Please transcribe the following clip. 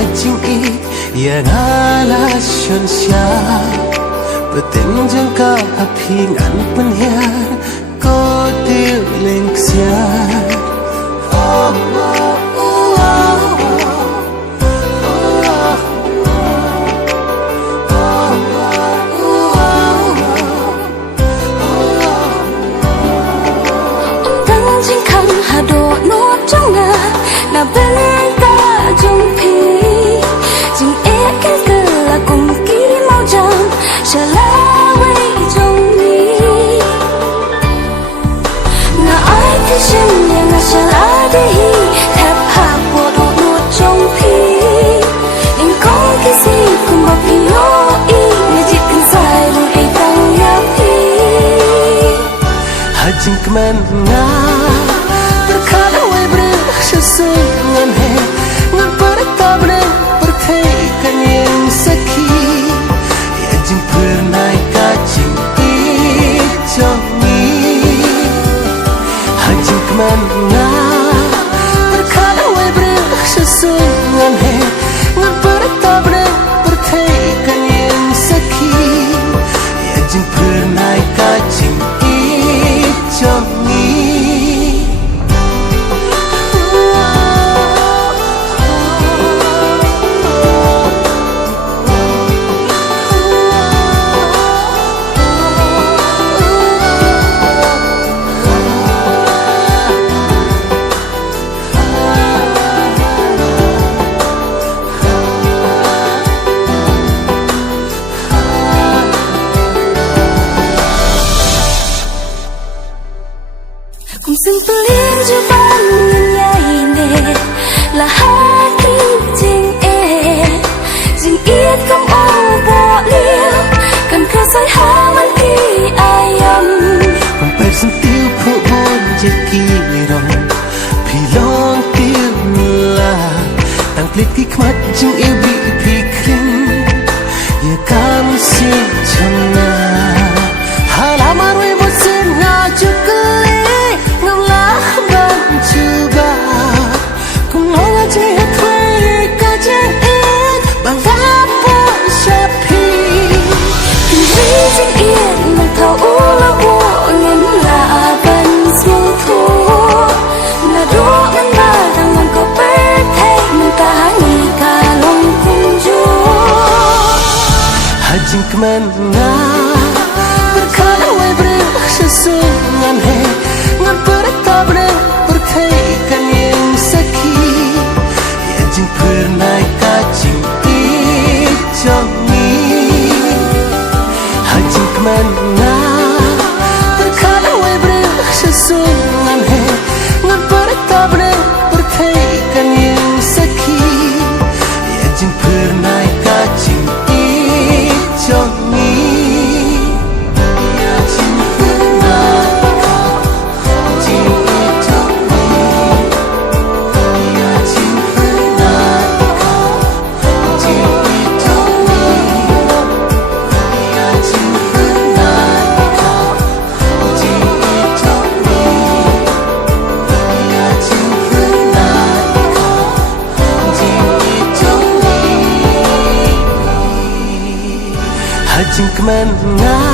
hajing yang alasan siap Beting jangka hapingan penhiar Kau dileng siar Na bên ta trong phi Dừng ế cánh cờ là cùng ký mau chạm Sẽ lá quay trong mi Na ai thế chân nhà na sẽ lá đi Thẹp hạ bộ đồ nuột trong phi Nhưng có cái gì cùng bọc phi lô y Người chỉ cần dài rồi ấy tăng nhạc phi Hajing kemana Terkadang sesungan he ngan pertabne perthaikan yang saki ya jing pernah kacing ijongi hajing kemana terkadang we sesungan he ngan pertabne perthaikan yang saki ya jing pernah kacing ijongi Cùng xin pelin cho ban nhai nè là hát kinh tình e dừng yên không ô bỏ liêu cần khơi say hát man khi ai âm cùng bếp xin tiêu phụ buồn chết kỳ rong phi long tiêu là tăng plek kik mat jing yêu bị phi kring ya kam sin chana halaman we mo sin na chukle hajing kemana terkadang we sesungan he ngan pertabne perthaikan yang saki ya jing pernah kacing ijongi hajing kemana terkadang we sesungan he ngan pertabne perthaikan yang saki ya jing pernah kacing hajing kemana